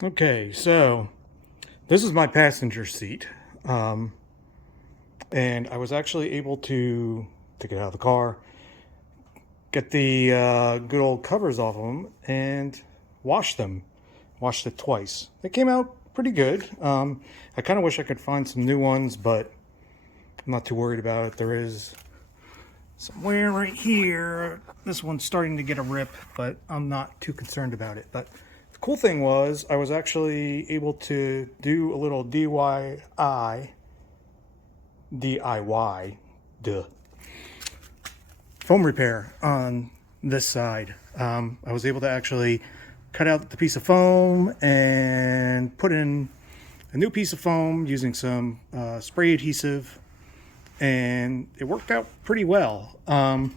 Okay, so this is my passenger seat. And I was actually able to take it out of the car, get the good old covers off of them, and wash them. Washed it twice. They came out pretty good. I kind of wish I could find some new ones, but I'm not too worried about it. There is somewhere right here. This one's starting to get a rip, but I'm not too concerned about it. But the cool thing was I was actually able to do a little DIY, foam repair on this side. I was able to actually cut out the piece of foam and put in a new piece of foam using some spray adhesive, and it worked out pretty well. So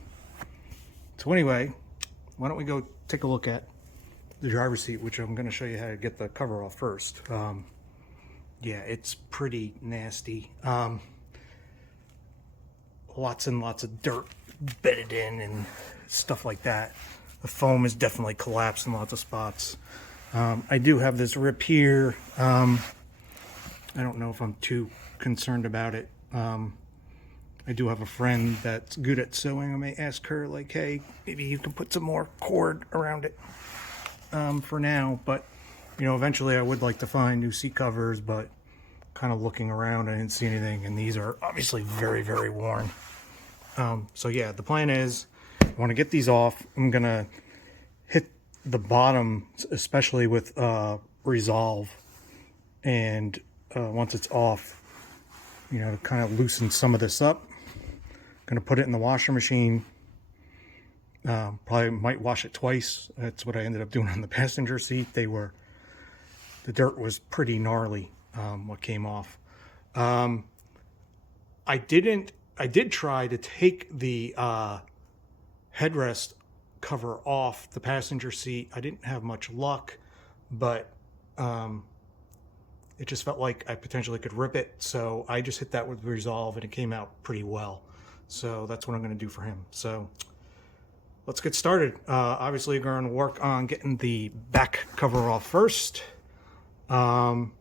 anyway, why don't we go take a look at the driver's seat, which I'm going to show you how to get the cover off first. Yeah, it's pretty nasty. Lots and lots of dirt bedded in and stuff like that. The foam is definitely collapsed in lots of spots. I do have this rip here. I don't know if I'm too concerned about it. I do have a friend that's good at sewing. I may ask her, like, hey, maybe you can put some more cord around it for now. But, you know, eventually I would like to find new seat covers, but kind of looking around, I didn't see anything. And these are obviously very, very worn. So yeah, the plan is I want to get these off. I'm going to hit the bottom, especially with Resolve. And once it's off, you know, to kind of loosen some of this up. Going to put it in the washer machine. Probably might wash it twice. That's what I ended up doing on the passenger seat. The dirt was pretty gnarly, what came off. I did try to take the headrest cover off the passenger seat. I didn't have much luck, but it just felt like I potentially could rip it. So I just hit that with Resolve and it came out pretty well. So that's what I'm going to do for him. So let's get started. Obviously, we're going to work on getting the back cover off first. And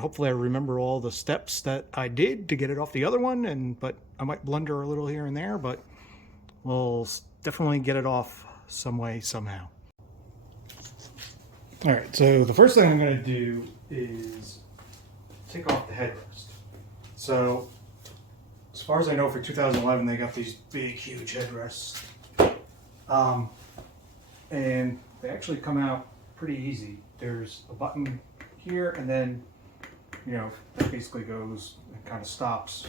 hopefully I remember all the steps that I did to get it off the other one. But I might blunder a little here and there, but we'll definitely get it off some way, somehow. All right, so the first thing I'm going to do is take off the headrest. So as far as I know, for 2011, they got these big, huge headrests. And they actually come out pretty easy. There's a button here, and then, you know, that basically goes and kind of stops.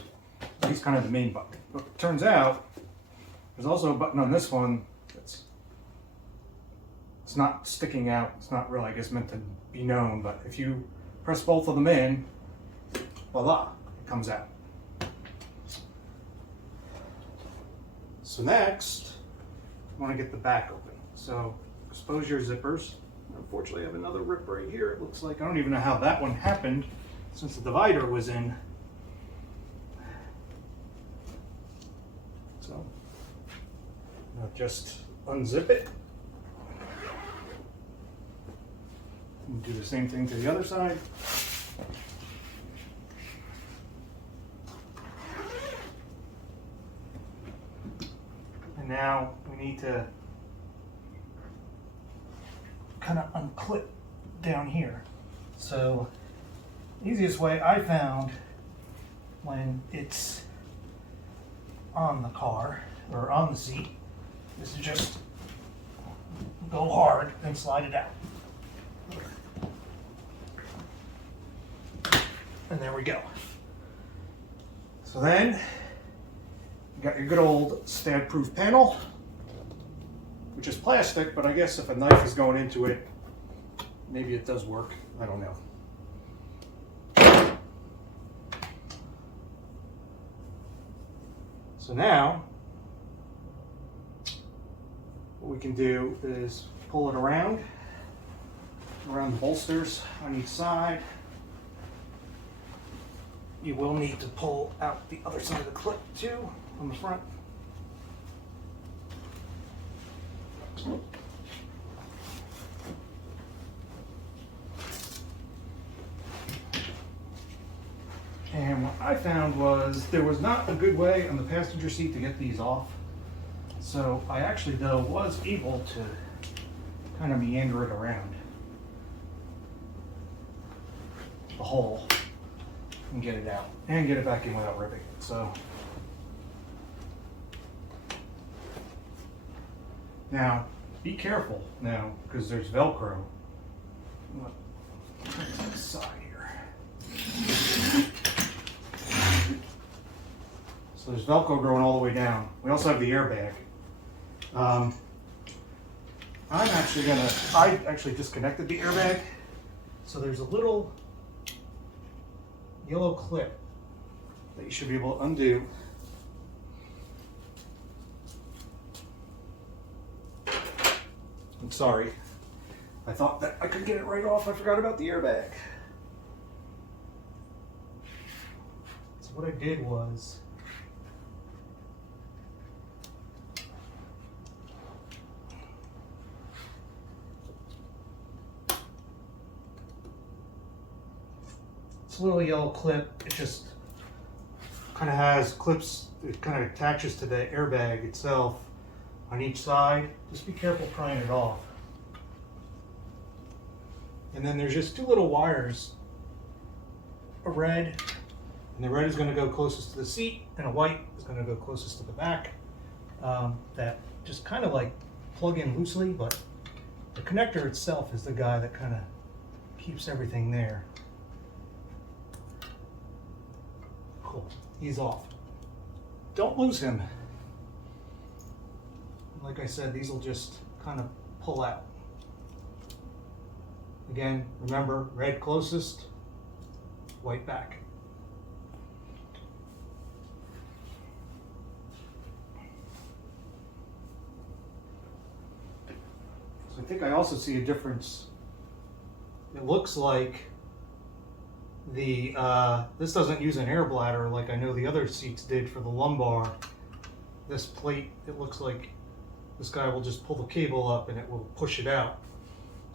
He's kind of the main button. But it turns out there's also a button on this one that's it's not sticking out. It's not really, I guess, meant to be known. But if you press both of them in, voila, it comes out. So next, I want to get the back open. So expose your zippers. Unfortunately, I have another rip right here. It looks like I don't even know how that one happened since the divider was in. So I'll just unzip it. And do the same thing to the other side. And now we need to kind of unclip down here. So the easiest way I found when it's on the car or on the seat is to just go hard and slide it out. And there we go. So then you got your good old stab-proof panel, which is plastic, but I guess if a knife is going into it, maybe it does work. I don't know. So now, what we can do is pull it around the bolsters on each side. You will need to pull out the other side of the clip too, on the front. I found was there was not a good way on the passenger seat to get these off. So I actually, though, was able to kind of meander it around the hole and get it out and get it back in without ripping it. So now be careful now because there's Velcro. Turn it to the side here. So there's Velcro growing all the way down. We also have the airbag. I actually disconnected the airbag. So there's a little yellow clip that you should be able to undo. I'm sorry. I thought that I could get it right off. I forgot about the airbag. So what I did was this little yellow clip, it just kind of has clips, it kind of attaches to the airbag itself on each side. Just be careful prying it off. And then there's just two little wires, a red, and the red is going to go closest to the seat, and a white is going to go closest to the back. That just kind of like plug in loosely, but the connector itself is the guy that kind of keeps everything there. Cool, he's off. Don't lose him. Like I said, these will just kind of pull out. Again, remember, red closest, white back. So I think I also see a difference. It looks like the this doesn't use an air bladder like I know the other seats did for the lumbar. This plate, it looks like this guy will just pull the cable up and it will push it out.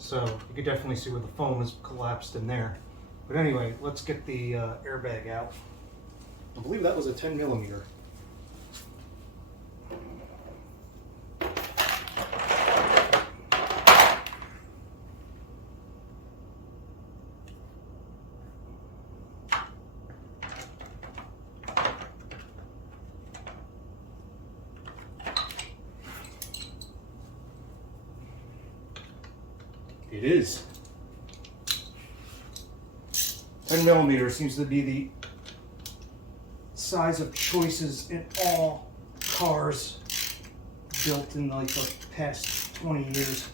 So you can definitely see where the foam is collapsed in there. But anyway, let's get the airbag out. I believe that was a 10 millimeter. It is. 10 millimeter seems to be the size of choices in all cars built in like the past 20 years.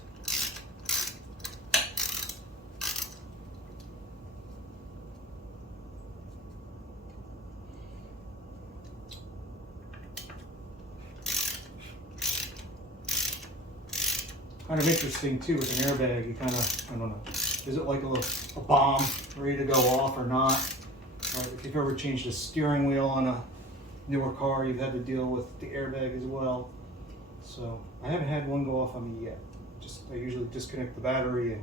Kind of interesting too with an airbag. You kind of, I don't know, is it like a bomb ready to go off or not? Right, if you've ever changed a steering wheel on a newer car, you've had to deal with the airbag as well. So I haven't had one go off on me yet. I usually disconnect the battery and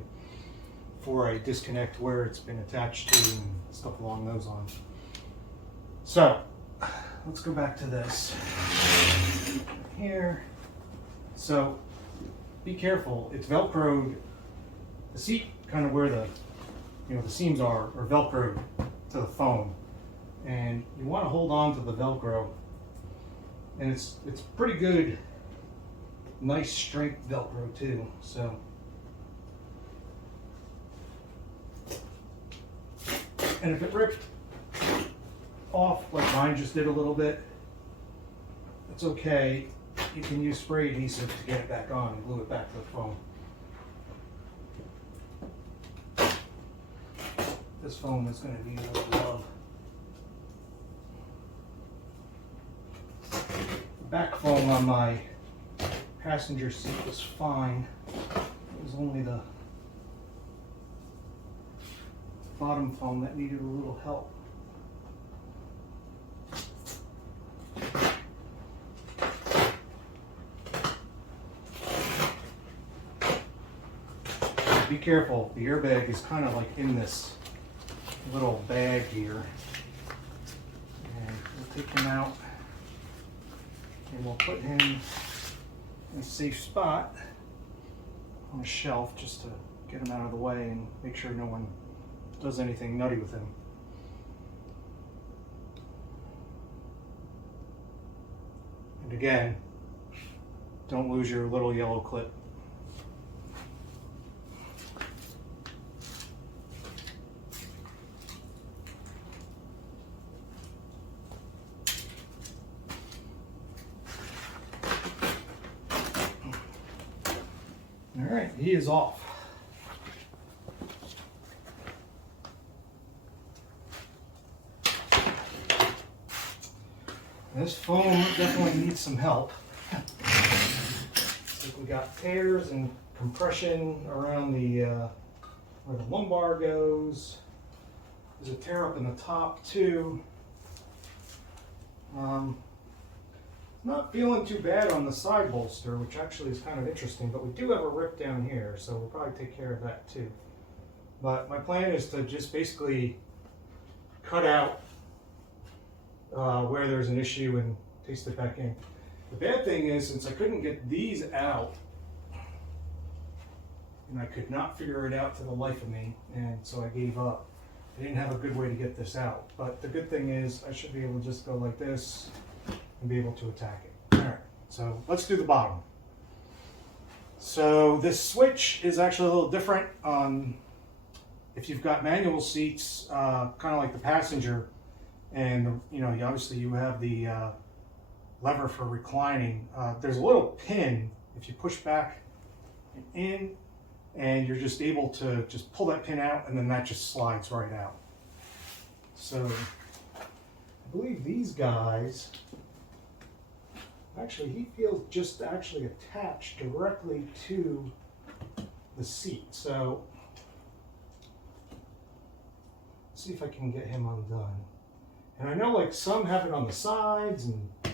before I disconnect where it's been attached to and stuff along those lines. So let's go back to this here. So be careful, it's Velcroed, the seat kind of where the seams are Velcroed to the foam. And you want to hold on to the Velcro. And it's pretty good, nice strength Velcro too. So and if it ripped off like mine just did a little bit, it's okay. You can use spray adhesive to get it back on and glue it back to the foam. This foam is going to need a little love. The back foam on my passenger seat was fine. It was only the bottom foam that needed a little help. Be careful, the airbag is kind of like in this little bag here. take him out and we'll put him in a safe spot on a shelf just to get him out of the way and make sure no one does anything nutty with him. And again, don't lose your little yellow clip. All right, he is off. This foam definitely needs some help. So we got tears and compression around the where the lumbar goes. There's a tear up in the top too. Not feeling too bad on the side bolster, which actually is kind of interesting, but we do have a rip down here, so we'll probably take care of that too. But my plan is to just basically cut out where there's an issue and paste it back in. The bad thing is, since I couldn't get these out, and I could not figure it out to the life of me, and so I gave up. I didn't have a good way to get this out. But the good thing is, I should be able to just go like this and be able to attack it. All right, so let's do the bottom. So this switch is actually a little different on if you've got manual seats, kind of like the passenger, and you know, obviously you have the lever for reclining. There's a little pin if you push back and in, and you're just able to just pull that pin out, and then that just slides right out. So I believe these guys, actually he feels just actually attached directly to the seat. So let's see if I can get him undone. And I know like some have it on the sides, and it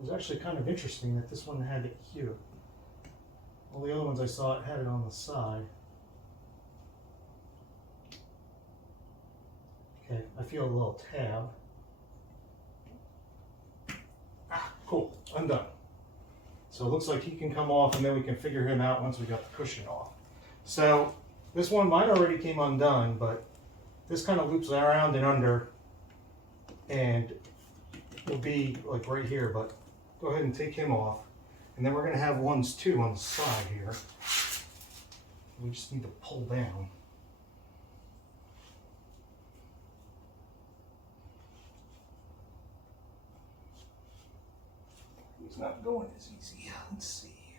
was actually kind of interesting that this one had it here. All the other ones I saw, it had it on the side. Okay, I feel a little tab. Ah, cool, undone. So it looks like he can come off, and then we can figure him out once we got the cushion off. So this one, mine already came undone, but this kind of loops around and under, and will be like right here, but go ahead and take him off. And then we're going to have ones too on the side here. We just need to pull down. He's not going as easy. Let's see here.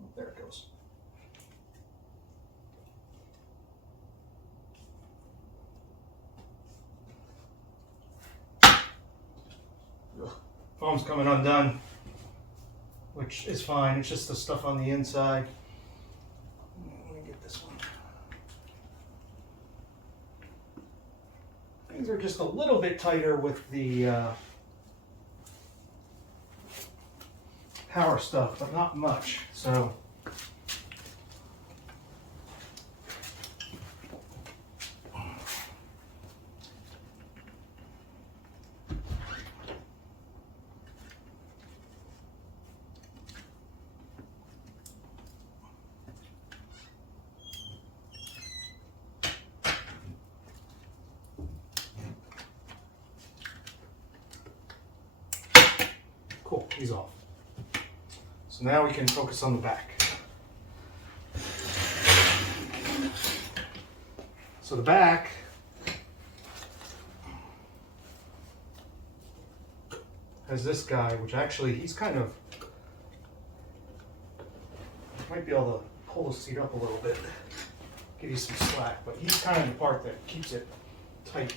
Oh, there it goes. Foam's coming undone, which is fine. It's just the stuff on the inside. Let me get this one. Things are just a little bit tighter with the power stuff, but not much. So cool, he's off. So now we can focus on the back. So the back has this guy, which actually he's kind of, might be able to pull the seat up a little bit, give you some slack, but he's kind of the part that keeps it tight.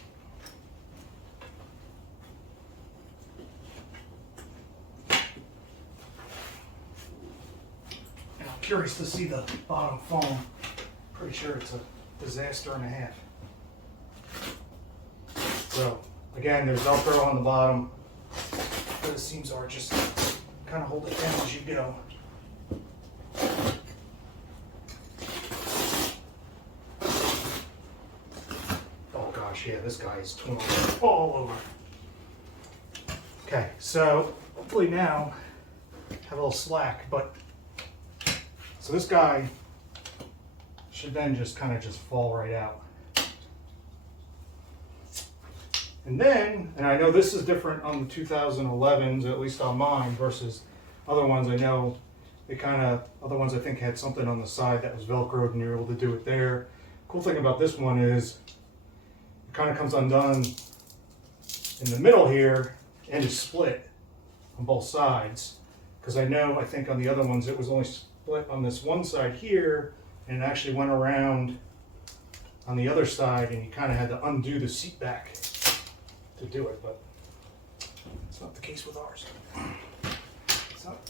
Curious to see the bottom foam. Pretty sure it's a disaster and a half. So again, there's Velcro on the bottom, but the seams are just kind of hold it down as you go. Oh gosh, yeah, this guy is torn all over. Okay, so hopefully now I have a little slack, but so this guy should then just kind of just fall right out. And then, and I know this is different on the 2011s, at least on mine, versus other ones. I know it kind of, other ones I think had something on the side that was Velcroed and you're able to do it there. Cool thing about this one is it kind of comes undone in the middle here and is split on both sides. Because I know, I think on the other ones it was only split on this one side here and it actually went around on the other side and you kind of had to undo the seat back to do it, but it's not the case with ours. It's not.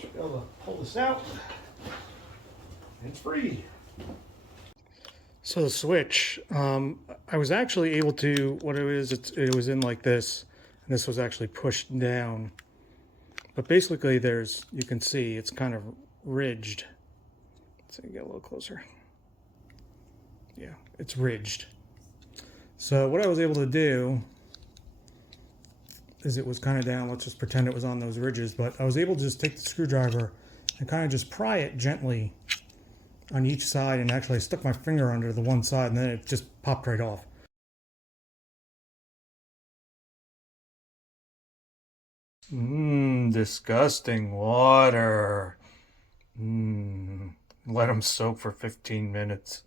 Should be able to pull this out and it's free. So the switch, I was actually able to, what it is, it was in like this, and this was actually pushed down. But basically there's, you can see it's kind of ridged. So you get a little closer. Yeah, it's ridged. So what I was able to do is it was kind of down. Let's just pretend it was on those ridges. But I was able to just take the screwdriver and kind of just pry it gently on each side. And actually I stuck my finger under the one side and then it just popped right off. Disgusting water. Let them soak for 15 minutes.